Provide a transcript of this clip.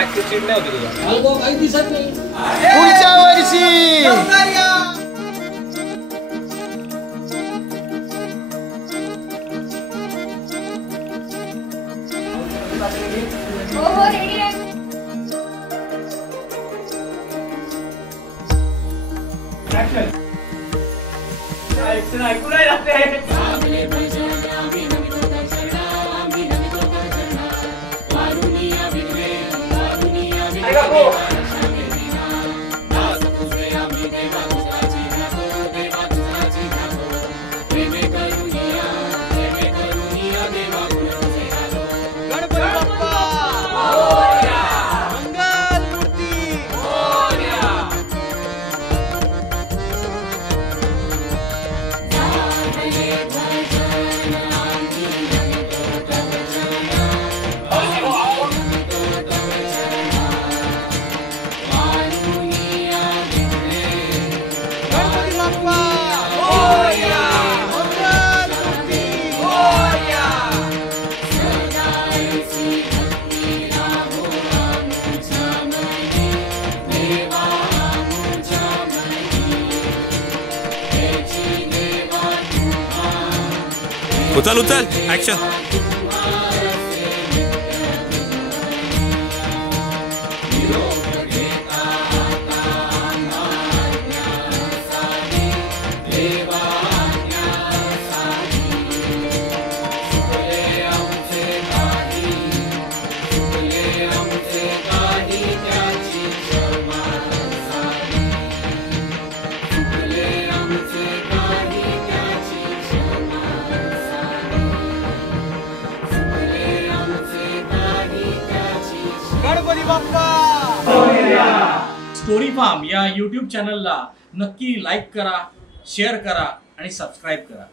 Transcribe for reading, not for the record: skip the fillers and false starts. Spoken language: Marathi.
ऍक्सिडेंट नाही होती तुझा? काही दिसत नाही. पुढच्या वर्षी हो रेडी आहे. ऐकू नाही जाते. उचल उचल action. Ganpati Bappa. Story form या YouTube चॅनलला नक्की लाईक करा, शेअर करा आणि सबस्क्राईब करा.